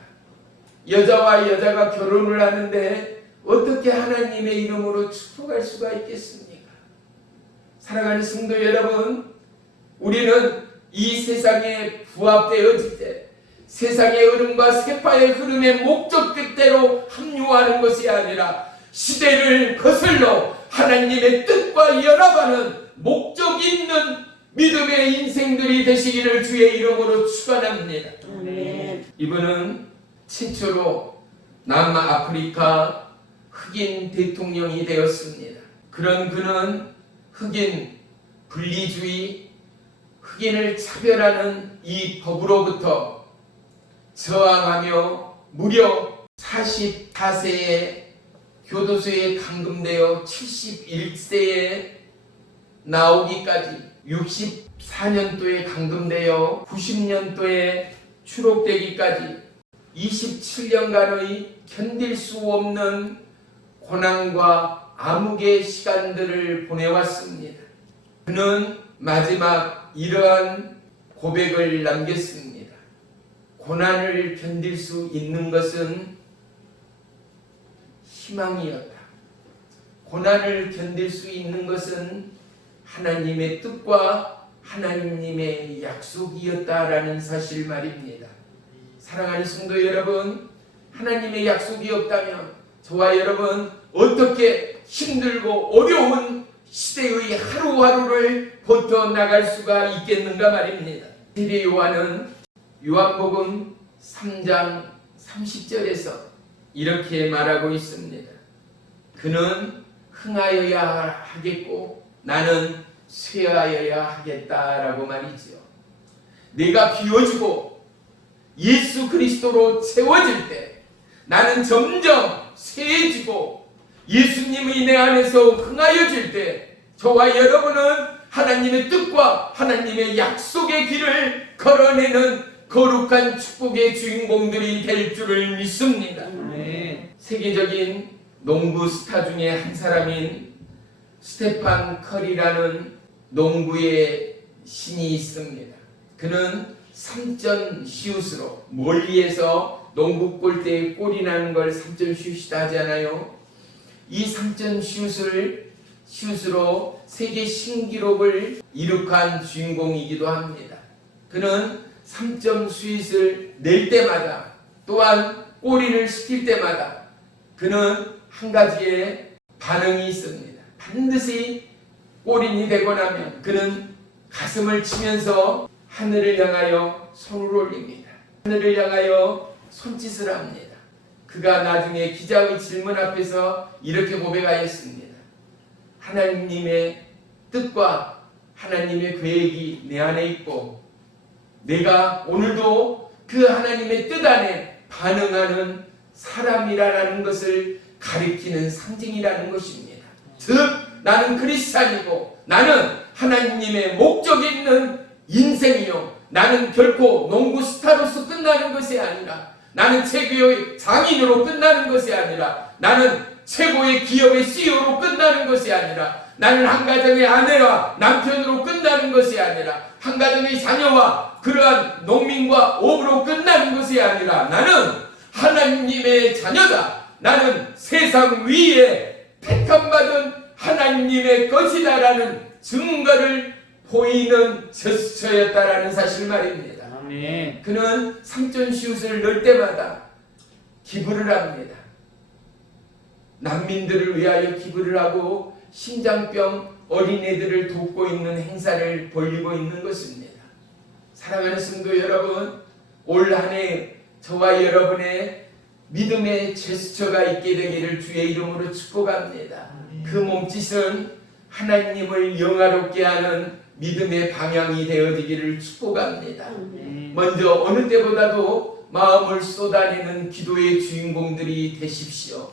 여자와 여자가 결혼을 하는데 어떻게 하나님의 이름으로 축복할 수가 있겠습니까? 사랑하는 성도 여러분, 우리는 이 세상에 부합되어질 때 세상의 흐름과 세파의 흐름의 목적 뜻대로 합류하는 것이 아니라 시대를 거슬러 하나님의 뜻과 연합하는 목적 있는 믿음의 인생들이 되시기를 주의 이름으로 축원합니다. 이분은 최초로 남아프리카 흑인 대통령이 되었습니다. 그런 그는 흑인 분리주의, 흑인을 차별하는 이 법으로부터 저항하며 무려 44세에 교도소에 감금되어 71세에 나오기까지 64년도에 감금되어 90년도에 추록되기까지 27년간의 견딜 수 없는 고난과 암흑의 시간들을 보내왔습니다. 그는 마지막 이러한 고백을 남겼습니다. 고난을 견딜 수 있는 것은 희망이었다. 고난을 견딜 수 있는 것은 하나님의 뜻과 하나님의 약속이었다라는 사실 말입니다. 사랑하는 성도 여러분, 하나님의 약속이 없다면 저와 여러분 어떻게 힘들고 어려운 시대의 하루하루를 버텨나갈 수가 있겠는가 말입니다. 세례 요한은 요한복음 3장 30절에서 이렇게 말하고 있습니다. 그는 흥하여야 하겠고 나는 쇠하여야 하겠다라고 말이지요. 내가 비워지고 예수 그리스도로 채워질 때 나는 점점 쇠해지고 예수님이 내 안에서 흥하여질 때 저와 여러분은 하나님의 뜻과 하나님의 약속의 길을 걸어내는 거룩한 축복의 주인공들이 될 줄을 믿습니다. 세계적인 농구 스타 중에 한 사람인 스테판 커리라는 농구의 신이 있습니다. 그는 3점 슛으로 멀리에서 농구 골대에 골이 나는 걸 3점 슛이다 하잖아요. 이 3점 슛으로 세계 신기록을 이룩한 주인공이기도 합니다. 그는 3점 슛을 낼 때마다 또한 골인을 시킬 때마다 그는 한 가지의 반응이 있습니다. 반드시 골인이 되고 나면 그는 가슴을 치면서 하늘을 향하여 손을 올립니다. 하늘을 향하여 손짓을 합니다. 그가 나중에 기자의 질문 앞에서 이렇게 고백하였습니다. 하나님의 뜻과 하나님의 계획이 내 안에 있고 내가 오늘도 그 하나님의 뜻 안에 반응하는 사람이라는 것을 가리키는 상징이라는 것입니다. 즉 나는 크리스찬이고 나는 하나님의 목적이 있는 인생이요 나는 결코 농구 스타로서 끝나는 것이 아니라 나는 최고의 장인으로 끝나는 것이 아니라 나는 최고의 기업의 CEO로 끝나는 것이 아니라 나는 한 가정의 아내와 남편으로 끝나는 것이 아니라 한 가정의 자녀와 그러한 농민과 업으로 끝나는 것이 아니라 나는 하나님의 자녀다. 나는 세상 위에 택함받은 하나님의 것이다라는 증거를 보이는 제스처였다라는 사실 말입니다. 아멘. 그는 3점 슛을 넣을 때마다 기부를 합니다. 난민들을 위하여 기부를 하고 심장병 어린애들을 돕고 있는 행사를 벌이고 있는 것입니다. 사랑하는 성도 여러분, 올 한 해 저와 여러분의 믿음의 제스처가 있게 되기를 주의 이름으로 축복합니다. 그 몸짓은 하나님을 영화롭게 하는 믿음의 방향이 되어지기를 축복합니다. 먼저 어느 때보다도 마음을 쏟아내는 기도의 주인공들이 되십시오.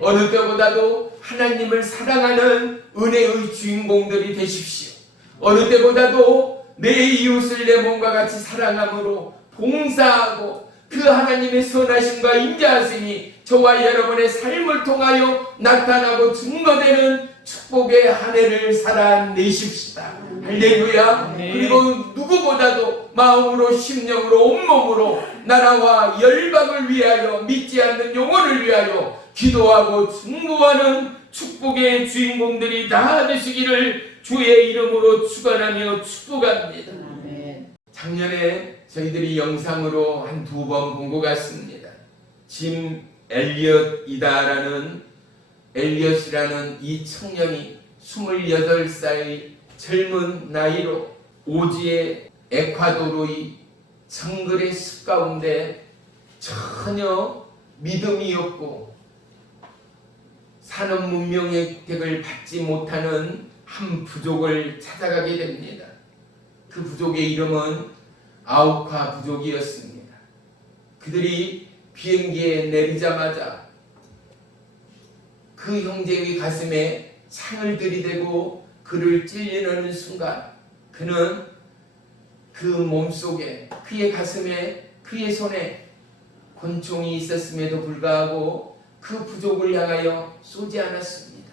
어느 때보다도 하나님을 사랑하는 은혜의 주인공들이 되십시오. 어느 때보다도 내 이웃을 내 몸과 같이 사랑함으로 봉사하고 그 하나님의 선하심과 인자하심이 저와 여러분의 삶을 통하여 나타나고 증거되는 축복의 한 해를 살아내십시다. 할렐루야. 그리고 누구보다도 마음으로 심령으로 온몸으로 나라와 열방을 위하여 믿지 않는 영혼을 위하여 기도하고 중보하는 축복의 주인공들이 다 되시기를 주의 이름으로 축원하며 축복합니다. 작년에 저희들이 영상으로 한 2번 본 것 같습니다. 짐 엘리엇이라는 이 청년이 28살의 젊은 나이로 오지의 에콰도르의 정글의 숲 가운데 전혀 믿음이 없고 산업 문명 혜택을 받지 못하는 한 부족을 찾아가게 됩니다. 그 부족의 이름은 아우카 부족이었습니다. 그들이 비행기에 내리자마자 그 형제의 가슴에 창을 들이대고 그를 찔리는 순간 그는 그 몸속에 그의 가슴에 그의 손에 권총이 있었음에도 불구하고 그 부족을 향하여 쏘지 않았습니다.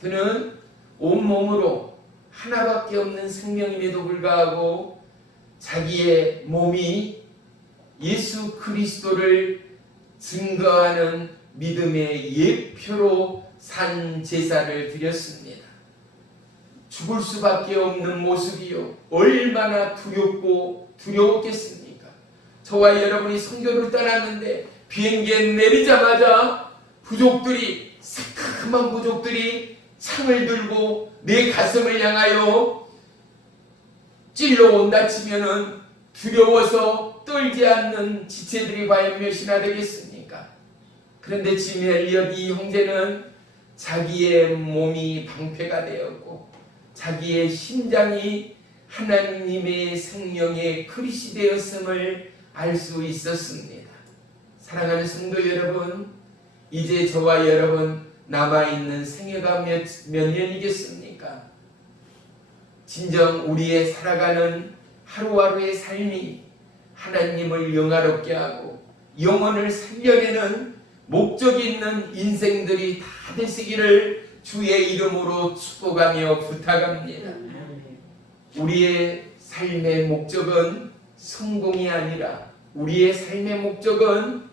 그는 온몸으로 하나밖에 없는 생명임에도 불구하고 자기의 몸이 예수 그리스도를 증거하는 믿음의 예표로 산 제사를 드렸습니다. 죽을 수밖에 없는 모습이요 얼마나 두렵고 두려웠겠습니까? 저와 여러분이 선교를 떠났는데 비행기에 내리자마자 부족들이 새카만 부족들이 창을 들고 내 가슴을 향하여 찔러온다 치면은 두려워서 떨지 않는 지체들이 과연 몇이나 되겠습니까? 그런데 짐 엘리엇 이 형제는 자기의 몸이 방패가 되었고 자기의 심장이 하나님의 생명의 그릇이 되었음을 알 수 있었습니다. 사랑하는 성도 여러분, 이제 저와 여러분 남아있는 생애가 몇 년이겠습니까? 진정 우리의 살아가는 하루하루의 삶이 하나님을 영화롭게 하고 영혼을 살려내는 목적이 있는 인생들이 다 되시기를 주의 이름으로 축복하며 부탁합니다. 우리의 삶의 목적은 성공이 아니라 우리의 삶의 목적은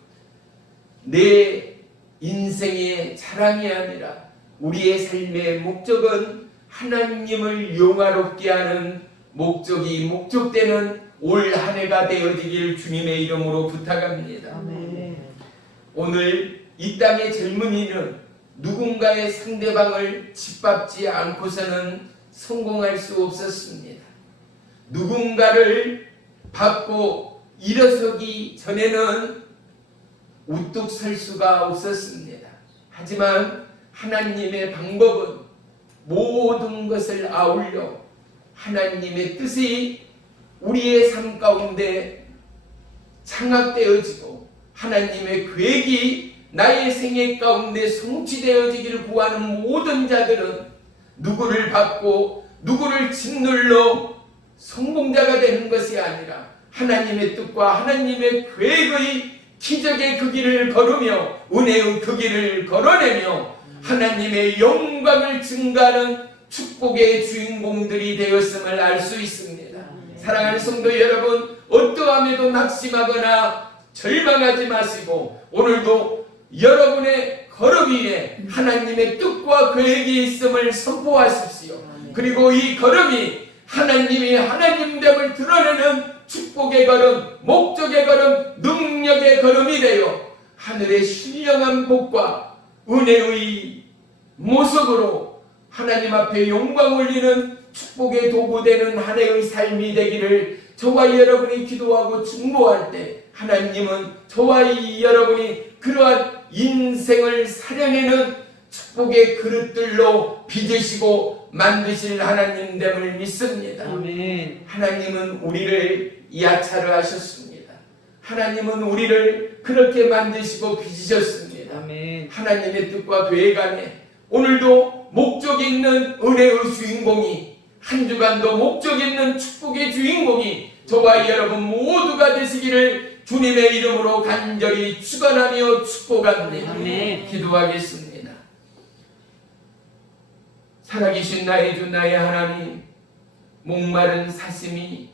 내 인생의 자랑이 아니라 우리의 삶의 목적은 하나님을 영화롭게 하는 목적되는 올 한 해가 되어지길 주님의 이름으로 부탁합니다. 오늘 이 땅의 젊은이는 누군가의 상대방을 짓밟지 않고서는 성공할 수 없었습니다. 누군가를 밟고 일어서기 전에는 우뚝 설 수가 없었습니다. 하지만 하나님의 방법은 모든 것을 아울러 하나님의 뜻이 우리의 삶 가운데 창합되어지고 하나님의 계획이 나의 생애 가운데 성취되어지기를 구하는 모든 자들은 누구를 밟고 누구를 짓눌러 성공자가 되는 것이 아니라 하나님의 뜻과 하나님의 계획의 기적의 그 길을 걸으며 은혜의 그 길을 걸어내며 하나님의 영광을 증가하는 축복의 주인공들이 되었음을 알 수 있습니다. 사랑하는 성도 여러분, 어떠함에도 낙심하거나 절망하지 마시고 오늘도 여러분의 걸음 위에 하나님의 뜻과 계획이 있음을 선포하십시오. 그리고 이 걸음이 하나님이 하나님됨을 드러내는 축복의 걸음, 목적의 걸음, 능력의 걸음이 되어 하늘의 신령한 복과 은혜의 모습으로 하나님 앞에 영광 올리는 축복의 도구 되는 한 해의 삶이 되기를 저와 여러분이 기도하고 중보할 때 하나님은 저와 여러분이 그러한 인생을 살려내는 축복의 그릇들로 빚으시고 만드실 하나님됨을 믿습니다. 아멘. 하나님은 우리를 야차를 하셨습니다. 하나님은 우리를 그렇게 만드시고 빚으셨습니다. 아멘. 하나님의 뜻과 계획안에 오늘도 목적 있는 은혜의 주인공이, 한 주간도 목적 있는 축복의 주인공이 저와 여러분 모두가 되시기를 주님의 이름으로 간절히 축원하며 축복합니다. 아멘. 기도하겠습니다. 살아계신 나의 주 나의 하나님, 목마른 사슴이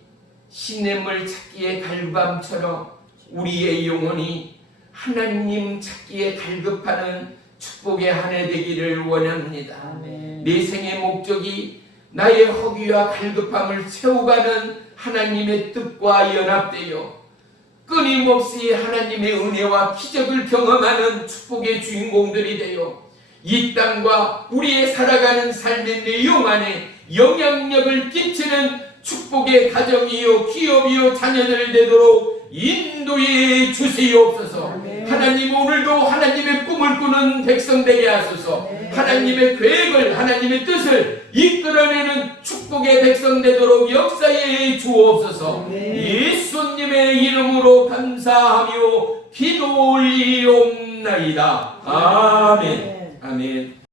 시냇물 찾기에 갈밤처럼 우리의 영혼이 하나님 찾기에 갈급하는 축복의 한 해 되기를 원합니다. 아멘. 내 생의 목적이 나의 허기와 갈급함을 채워가는 하나님의 뜻과 연합되어 끊임없이 하나님의 은혜와 기적을 경험하는 축복의 주인공들이 되어 이 땅과 우리의 살아가는 삶의 내용 안에 영향력을 끼치는 축복의 가정이요 기업이요 자녀들 되도록 인도해 주시옵소서. 아멘. 하나님 오늘도 하나님의 꿈을 꾸는 백성 되게 하소서. 하나님의 계획을, 하나님의 뜻을 이끌어내는 축복의 백성 되도록 역사해 주옵소서. 예수님의 이름으로 감사하며 기도 올리옵나이다. 아멘. 아멘.